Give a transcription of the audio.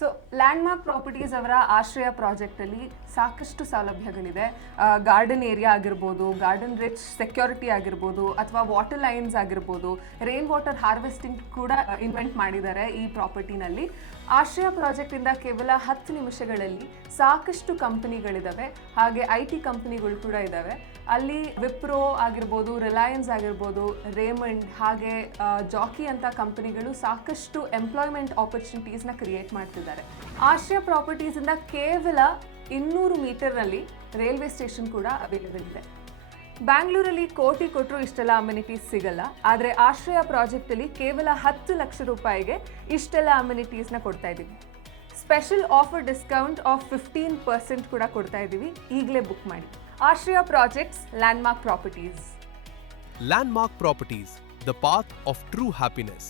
So landmark properties ಅವರ ಆಶ್ರಯ ಪ್ರಾಜೆಕ್ಟಲ್ಲಿ ಸಾಕಷ್ಟು ಸೌಲಭ್ಯಗಳಿದೆ. ಗಾರ್ಡನ್ ಏರಿಯಾ ಆಗಿರ್ಬೋದು, ಗಾರ್ಡನ್ ರಿಚ್ ಸೆಕ್ಯೂರಿಟಿ ಆಗಿರ್ಬೋದು, ಅಥವಾ ವಾಟರ್ ಲೈನ್ಸ್ ಆಗಿರ್ಬೋದು, ರೈನ್ ವಾಟರ್ ಹಾರ್ವೆಸ್ಟಿಂಗ್ ಕೂಡ ಇನ್ವೆಂಟ್ ಮಾಡಿದ್ದಾರೆ ಈ ಪ್ರಾಪರ್ಟಿನಲ್ಲಿ. ಆಶ್ರಯ ಪ್ರಾಜೆಕ್ಟಿಂದ ಕೇವಲ 10 ನಿಮಿಷಗಳಲ್ಲಿ ಸಾಕಷ್ಟು ಕಂಪನಿಗಳಿದ್ದಾವೆ, ಹಾಗೆ IT ಕಂಪನಿಗಳು ಕೂಡ ಇದ್ದಾವೆ. ಅಲ್ಲಿ ವಿಪ್ರೋ ಆಗಿರ್ಬೋದು, ರಿಲಯನ್ಸ್ ಆಗಿರ್ಬೋದು, ರೇಮಂಡ್ ಹಾಗೆ ಜಾಕಿ ಅಂತ ಕಂಪನಿಗಳು ಸಾಕಷ್ಟು ಎಂಪ್ಲಾಯ್ಮೆಂಟ್ ಆಪರ್ಚುನಿಟೀಸ್ನ ಕ್ರಿಯೇಟ್ ಮಾಡ್ತಿದ್ದಾರೆ. ಆಶ್ರಯ ಪ್ರಾಪರ್ಟೀಸಿಂದ ಕೇವಲ 200 ಮೀಟರ್ನಲ್ಲಿ ರೈಲ್ವೆ ಸ್ಟೇಷನ್ ಕೂಡ ಅವೈಲೇಬಲ್ ಇದೆ. ಬ್ಯಾಂಗ್ಳೂರಲ್ಲಿ ಕೋಟಿ ಕೊಟ್ಟರು ಇಷ್ಟೆಲ್ಲ ಅಮ್ಯುನಿಟೀಸ್ ಸಿಗಲ್ಲ, ಆದರೆ ಆಶ್ರಯ ಪ್ರಾಜೆಕ್ಟಲ್ಲಿ ಕೇವಲ 10 ಲಕ್ಷ ರೂಪಾಯಿಗೆ ಇಷ್ಟೆಲ್ಲ ಅಮ್ಯುನಿಟೀಸ್ನ ಕೊಡ್ತಾ ಇದ್ದೀವಿ. ಸ್ಪೆಷಲ್ ಆಫರ್ ಡಿಸ್ಕೌಂಟ್ ಆಫ್ 15% ಕೂಡ ಕೊಡ್ತಾ ಇದ್ದೀವಿ. ಈಗಲೇ ಬುಕ್ ಮಾಡಿ. ಆಶ್ರಯ projects, landmark properties. Landmark Properties, the path of true happiness.